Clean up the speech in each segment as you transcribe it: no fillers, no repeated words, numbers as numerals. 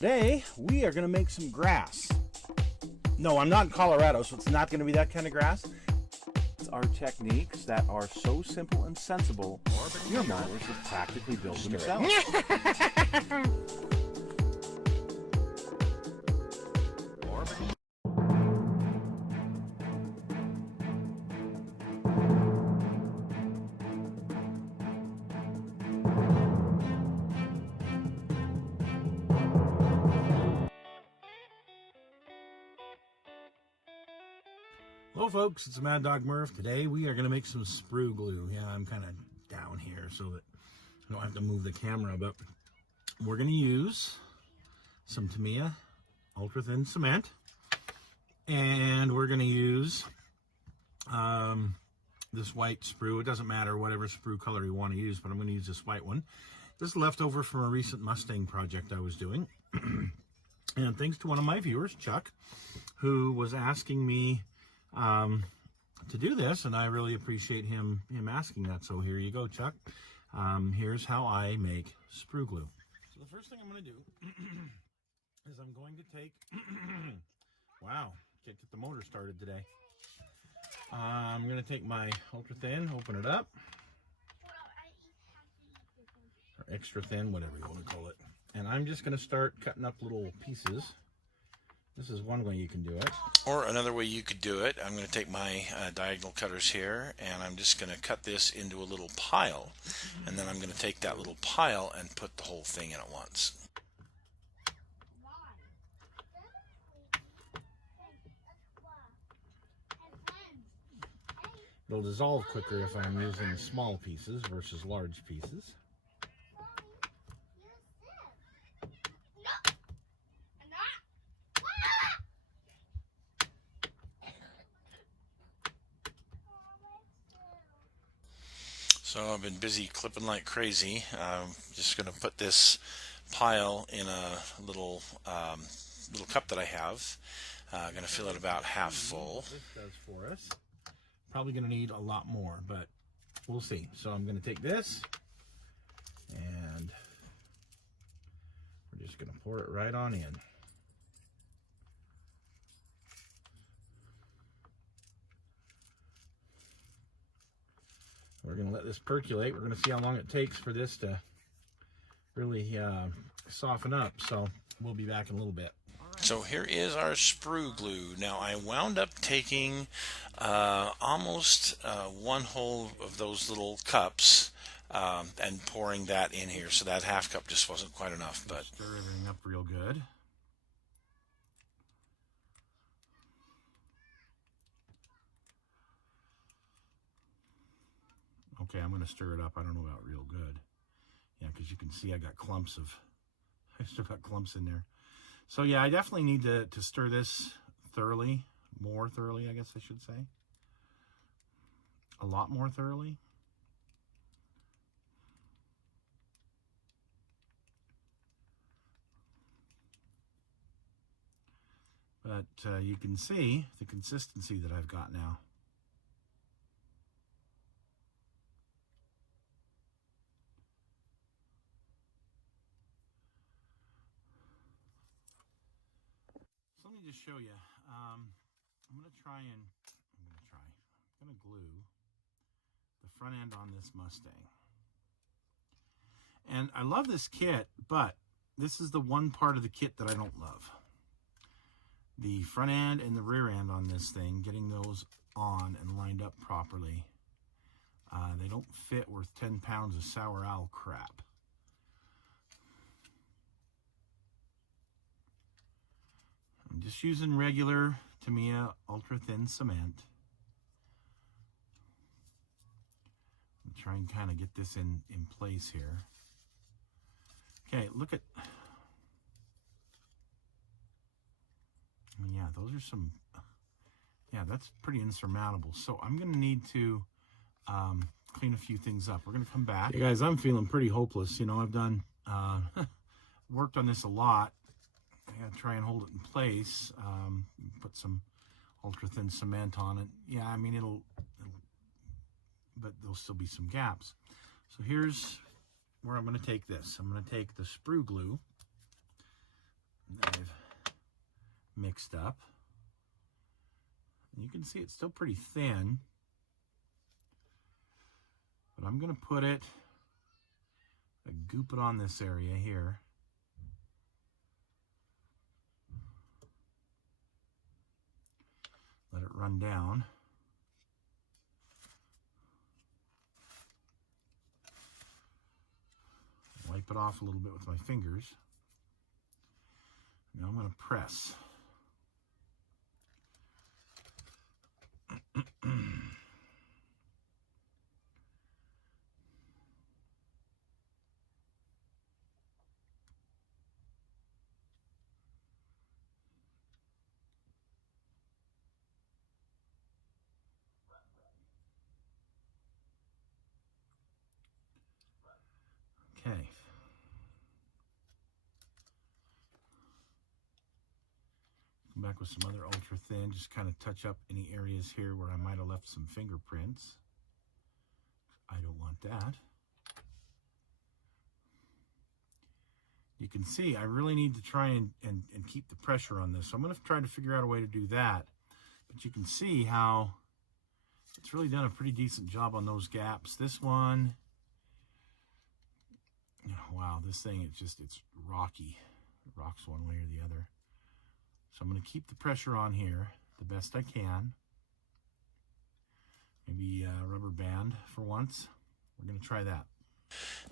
Today, we are going to make some grass. No, I'm not in Colorado, so it's not going to be that kind of grass. It's our techniques that are so simple and sensible, your mothers have practically built themselves. Hello folks, it's Mad Dog Murph. Today we are going to make some sprue glue. Yeah, I'm kind of down here so that I don't have to move the camera, but we're going to use some Tamiya ultra thin cement, and we're going to use this white sprue. It doesn't matter whatever sprue color you want to use, but I'm going to use this white one. This is leftover from a recent Mustang project I was doing. And thanks to one of my viewers, Chuck, who was asking me to do this, and I really appreciate him asking that. So here you go, Chuck. Here's how I make sprue glue. So the first thing I'm going to do is I'm going to take wow, can't get the motor started today. I'm going to take my ultra thin, open it up, or extra thin, whatever you want to call it, and I'm just going to start cutting up little pieces. This is one way you can do it. Or another way you could do it, I'm going to take my diagonal cutters here, and I'm just going to cut this into a little pile. And then I'm going to take that little pile and put the whole thing in at once. It'll dissolve quicker if I'm using small pieces versus large pieces. So I've been busy clipping like crazy. I'm just going to put this pile in a little cup that I have. I'm going to fill it about half full. This does for us. Probably going to need a lot more, but we'll see. So I'm going to take this, and we're just going to pour it right on in. We're going to let this percolate. We're going to see how long it takes for this to really soften up. So we'll be back in a little bit. So here is our sprue glue. Now I wound up taking almost one whole of those little cups and pouring that in here. So that half cup just wasn't quite enough. But stir everything up real good. Okay, I'm going to stir it up. I don't know about real good. Yeah, because you can see I got clumps in there. So yeah, I definitely need to stir this thoroughly, more thoroughly, I guess I should say. A lot more thoroughly. But you can see the consistency that I've got now. So let me just show you. I'm going to glue the front end on this Mustang. And I love this kit, but this is the one part of the kit that I don't love. The front end and the rear end on this thing, getting those on and lined up properly. They don't fit worth 10 pounds of sour owl crap. I'm just using regular Tamiya ultra thin cement. I'm trying to kind of get this in place here. Okay, look at, I mean, yeah, those are some, yeah, that's pretty insurmountable. So I'm going to need to clean a few things up. We're going to come back. Hey guys, I'm feeling pretty hopeless. You know, I've done, worked on this a lot. I gotta try and hold it in place. Put some ultra thin cement on it. Yeah, I mean, but there'll still be some gaps. So here's where I'm going to take this. I'm going to take the sprue glue that I've mixed up. And you can see it's still pretty thin, but I'm going to put it, goop it on this area here. Let it run down. Wipe it off a little bit with my fingers. Now I'm going to press. Okay. Come back with some other ultra thin, just kind of touch up any areas here where I might have left some fingerprints. I don't want that. You can see I really need to try and keep the pressure on this. So I'm going to try to figure out a way to do that. But you can see how it's really done a pretty decent job on those gaps. This one, wow, this thing, it's rocky. It rocks one way or the other. So I'm going to keep the pressure on here the best I can. Maybe a rubber band for once. We're going to try that.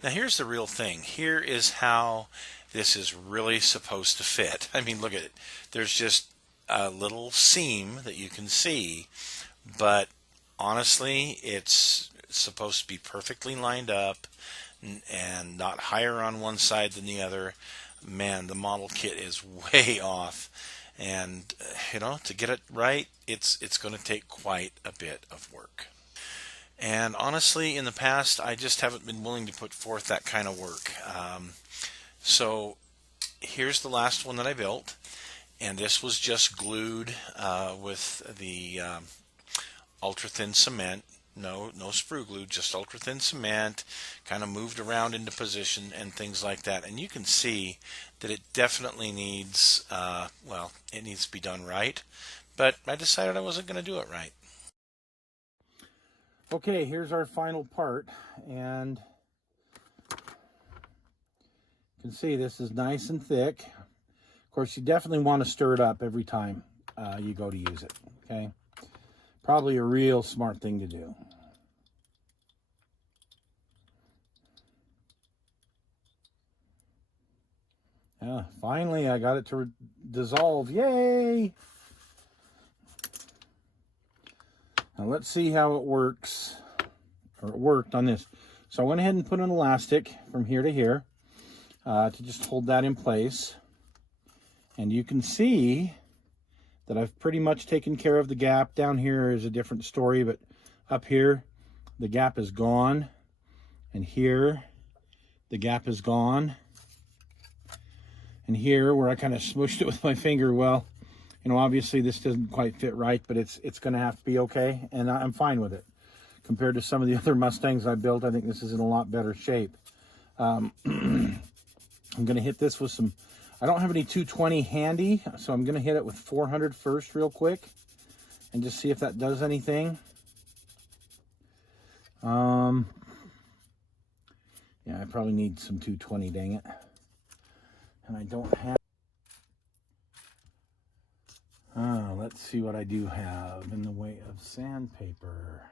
Now here's the real thing. Here is how this is really supposed to fit. I mean, look at it. There's just a little seam that you can see, but honestly, it's supposed to be perfectly lined up and not higher on one side than the other. Man, the model kit is way off, and to get it right, it's going to take quite a bit of work. And honestly, in the past, I just haven't been willing to put forth that kind of work. So here's the last one that I built, and this was just glued with the ultra thin cement. No sprue glue, just ultra thin cement, kind of moved around into position and things like that. And you can see that it definitely needs, it needs to be done right. But I decided I wasn't going to do it right. Okay, here's our final part, and you can see this is nice and thick. Of course, you definitely want to stir it up every time you go to use it, okay? Probably a real smart thing to do. Finally, I got it to dissolve. Yay! Now let's see how it works, or it worked on this. So I went ahead and put an elastic from here to here to just hold that in place. And you can see that I've pretty much taken care of the gap. Down here is a different story, but up here, the gap is gone. And here, the gap is gone. And here, where I kind of smooshed it with my finger, well, obviously this doesn't quite fit right, but it's going to have to be okay, and I'm fine with it. Compared to some of the other Mustangs I built, I think this is in a lot better shape. I'm going to hit this with some, I don't have any 220 handy, so I'm going to hit it with 400 first real quick, and just see if that does anything. Yeah, I probably need some 220, dang it. And I don't have... let's see what I do have in the way of sandpaper.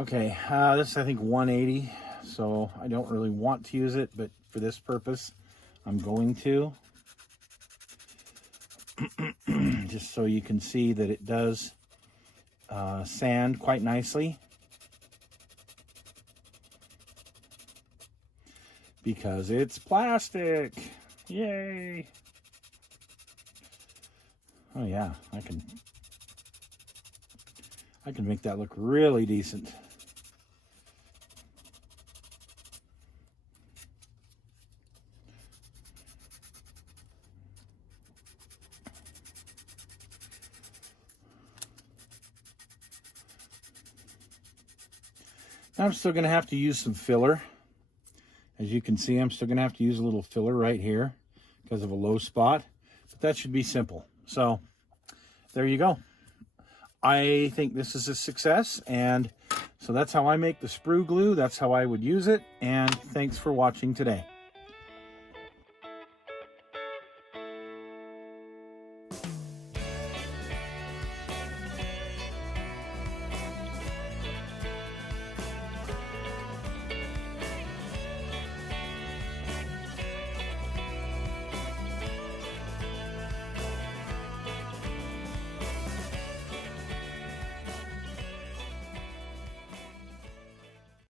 Okay, this is I think 180, so I don't really want to use it, but for this purpose, I'm going to. Just so you can see that it does sand quite nicely, because it's plastic. Yay! Oh yeah, I can make that look really decent. Now I'm still going to have to use some filler. As you can see, I'm still going to have to use a little filler right here because of a low spot. But that should be simple. So there you go. I think this is a success, and so that's how I make the sprue glue. That's how I would use it, and thanks for watching today.